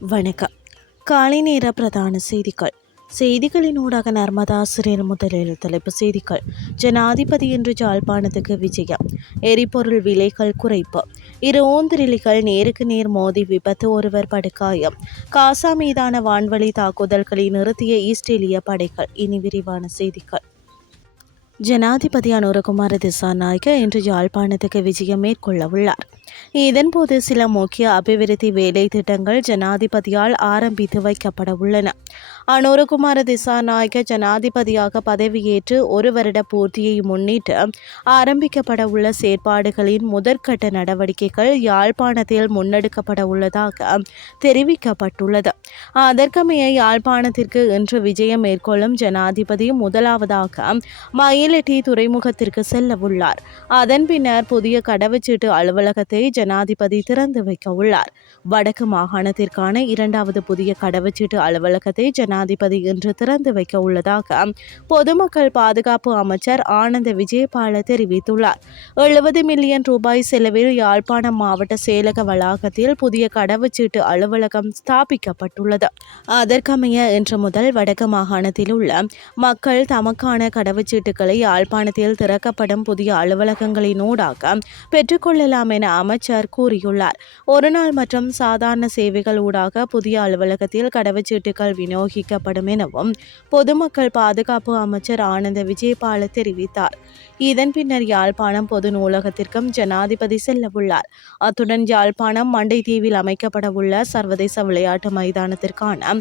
வணக்கம். காலை நேர பிரதான செய்திகள். செய்திகளின் ஊடாக நர்மதாசிரியர் முதலில் தலைப்பு செய்திகள். ஜனாதிபதி இன்று ஜாழ்ப்பாணத்துக்கு விஜயம். எரிபொருள் விலைகள் குறைப்பு. இரு ஓந்திரிலிகள் நேருக்கு நேர் மோதி விபத்து ஒருவர் படுகாயம். காசா மீதான வான்வழி தாக்குதல்களை நிறுத்திய ஈஸ்டேலிய படைகள். இனி விரிவான செய்திகள். ஜனாதிபதி அனுரகுமார திசாநாயக்க இன்று யாழ்ப்பாணத்துக்கு விஜயம் மேற்கொள்ள உள்ளார். இதன்போது சில முக்கிய அபிவிருத்தி வேலை திட்டங்கள் ஜனாதிபதியால் ஆரம்பித்து வைக்கப்பட உள்ளன. அனுரகுமார திசாநாயக்க ஜனாதிபதியாக பதவியேற்று ஒரு வருட பூர்த்தியை முன்னிட்டு ஆரம்பிக்கப்பட உள்ள செயற்பாடுகளின் முதற்கட்ட நடவடிக்கைகள் யாழ்ப்பாணத்தில் முன்னெடுக்கப்பட உள்ளதாக தெரிவிக்கப்பட்டுள்ளது. அதற்கமைய யாழ்ப்பாணத்திற்கு இன்று விஜயம் மேற்கொள்ளும் ஜனாதிபதி முதலாவதாக மயிலட்டி துறைமுகத்திற்கு செல்ல உள்ளார் அதன் பின்னர் புதிய கடவுச்சீட்டு அலுவலகத்தில் அலுவலகத்தை ஜனாதிபதி திறந்து வைக்க உள்ளார். வடக்கு மாகாணத்திற்கான இரண்டாவது புதிய கடவுச்சீட்டு அலுவலகத்தை ஜனாதிபதி இன்று திறந்து வைக்க உள்ளதாக பொதுமக்கள் பாதுகாப்பு அமைச்சர் ஆனந்த விஜயபால தெரிவித்துள்ளார். எழுபது மில்லியன் ரூபாய் செலவில் யாழ்ப்பாணம் மாவட்ட செயலக வளாகத்தில் புதிய கடவுச்சீட்டு அலுவலகம் ஸ்தாபிக்கப்பட்டுள்ளது. அதற்கமைய இன்று முதல் வடக்கு மாகாணத்தில் உள்ள மக்கள் தமக்கான கடவுச்சீட்டுகளை யாழ்ப்பாணத்தில் திறக்கப்படும் புதிய அலுவலகங்களினூடாக பெற்றுக்கொள்ளலாம் என அமைச்சர் கூறியுள்ளார். ஒருநாள் மற்றும் சாதாரண சேவைகள் ஊடாக புதிய அலுவலகத்தில் கடவுச்சீட்டுகள் விநியோகிக்கப்படும் எனவும் பொதுமக்கள் பாதுகாப்பு அமைச்சர் ஆனந்த விஜயபால தெரிவித்தார். இதன் பின்னர் யாழ்ப்பாணம் பொது நூலகத்திற்கும் ஜனாதிபதி செல்லவுள்ளார். அத்துடன் யாழ்ப்பாணம் மண்டை தீவில் அமைக்கப்படவுள்ள சர்வதேச விளையாட்டு மைதானத்திற்கான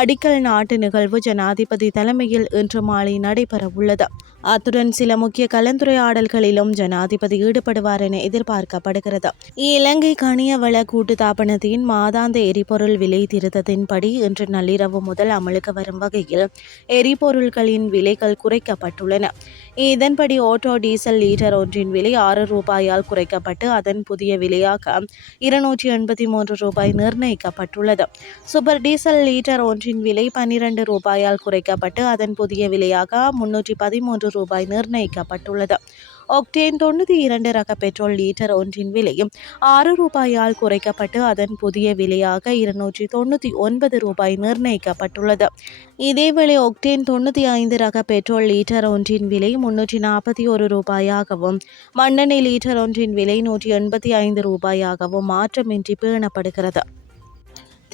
அடிக்கல் நாட்டு நிகழ்வு ஜனாதிபதி தலைமையில் இன்று மாலை நடைபெறவுள்ளது. அத்துடன் சில முக்கிய கலந்துரையாடல்களிலும் ஜனாதிபதி ஈடுபடுவார் என எதிர்பார்க்கப்படுகிறது. இலங்கை கனியவள கூட்டு தாபனத்தின் மாதாந்த எரிபொருள் விலை திருத்தத்தின்படி இன்று நள்ளிரவு முதல் அமலுக்கு வரும் வகையில் எரிபொருள்களின் விலைகள் குறைக்கப்பட்டுள்ளன. இதன்படி ஆட்டோ டீசல் லீட்டர் ஒன்றின் விலை ஆறு ரூபாயால் குறைக்கப்பட்டு அதன் புதிய விலையாக இருநூற்றி எண்பத்தி மூன்று ரூபாய் நிர்ணயிக்கப்பட்டுள்ளது. சூப்பர் டீசல் லீட்டர் ஒன்றின் விலை பன்னிரண்டு ரூபாயால் குறைக்கப்பட்டு அதன் புதிய விலையாக முன்னூற்றி பதிமூன்று ரூபாய் நிர்ணயிக்கப்பட்டுள்ளது. ஒக்டேன் தொண்ணூற்றி இரண்டு ரக பெட்ரோல் லீட்டர் ஒன்றின் விலையும் ஆறு ரூபாயால் குறைக்கப்பட்டு அதன் புதிய விலையாக இருநூற்றி தொண்ணூற்றி ஒன்பது ரூபாய் நிர்ணயிக்கப்பட்டுள்ளது. இதேவேளை ஒக்டேன் தொண்ணூற்றி ஐந்து ரக பெட்ரோல் லீட்டர் ஒன்றின் விலை முன்னூற்றி நாற்பத்தி ஒரு ரூபாயாகவும் மண்ணெண்ணெய் லீட்டர் ஒன்றின் விலை நூற்றி எண்பத்தி ஐந்து ரூபாயாகவும் மாற்றமின்றி பேணப்படுகிறது.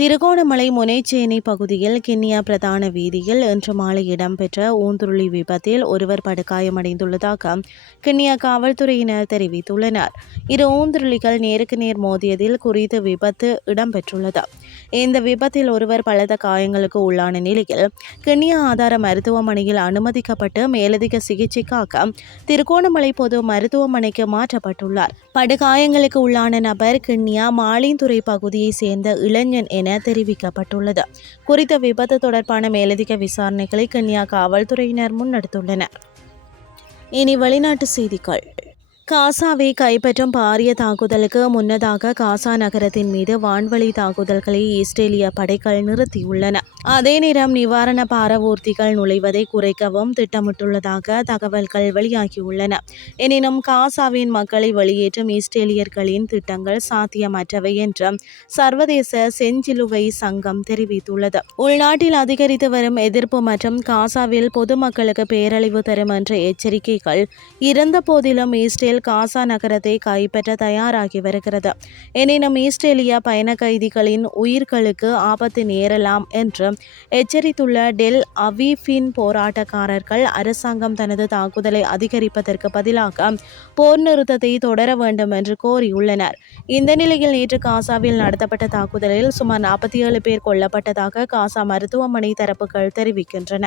திருகோணமலை முனைச்சேனை பகுதியில் கிண்ணியா பிரதான வீதியில் இன்று மாலை இடம்பெற்ற ஊந்துருளி விபத்தில் ஒருவர் படுகாயமடைந்துள்ளதாக கிண்ணியா காவல்துறையினர் தெரிவித்துள்ளனர். இரு ஊந்துருளிகள் நேருக்கு நேர் மோதியதில் குறித்த விபத்து இடம்பெற்றுள்ளது. இந்த விபத்தில் ஒருவர் பலத்த காயங்களுக்கு உள்ளான நிலையில் கென்யா ஆதார மருத்துவமனையில் அனுமதிக்கப்பட்டு மேலதிக சிகிச்சைக்காக திருகோணமலை பொது மருத்துவமனைக்கு மாற்றப்பட்டுள்ளார். படுகாயங்களுக்கு உள்ளான நபர் கிண்ணியா மாலிந்துறை பகுதியை சேர்ந்த இளைஞன் என தெரிவிக்கப்பட்டுள்ளது. குறித்த விபத்து தொடர்பான மேலதிக விசாரணைகளை கன்னியா காவல்துறையினர் முன்னெடுத்துள்ளனர். இனி வெளிநாட்டு செய்திகள். காசாவை கைப்பற்றும் பாரிய தாக்குதலுக்கு முன்னதாக காசா நகரத்தின் மீது வான்வழி தாக்குதல்களை இஸ்ரேலிய படைகள் நிறுத்தியுள்ளன. அதே நேரம் நிவாரண பாரவூர்த்திகள் நுழைவதை குறைக்கவும் திட்டமிட்டுள்ளதாக தகவல்கள் வெளியாகியுள்ளன. எனினும் காசாவின் மக்களை வெளியேற்றும் இஸ்ரேலியர்களின் திட்டங்கள் சாத்தியமற்றவை என்று சர்வதேச செஞ்சிலுவை சங்கம் தெரிவித்துள்ளது. உள்நாட்டில் அதிகரித்து வரும் எதிர்ப்பு மற்றும் காசாவில் பொதுமக்களுக்கு பேரழிவு தரும் என்ற எச்சரிக்கைகள் இருந்த போதிலும் இஸ்ரேல் காசா நகரத்தை கைப்பற்ற தயாராகி வருகிறது. எனினும் இஸ்ரேலிய பயண கைதிகளின் உயிர்களுக்கு ஆபத்து நேரலாம் என்று எச்சரித்துள்ள டெல் அவீஃபின் போராட்டக்காரர்கள் அரசாங்கம் தனது தாக்குதலை அதிகரிப்பதற்கு பதிலாக போர் நிறுத்தத்தை தொடர வேண்டும் என்று கோரியுள்ளனர். இந்த நிலையில் நேற்று காசாவில் நடத்தப்பட்ட தாக்குதலில் சுமார் நாற்பத்தி ஏழு பேர் கொல்லப்பட்டதாக காசா மருத்துவமனை தரப்புகள் தெரிவிக்கின்றன.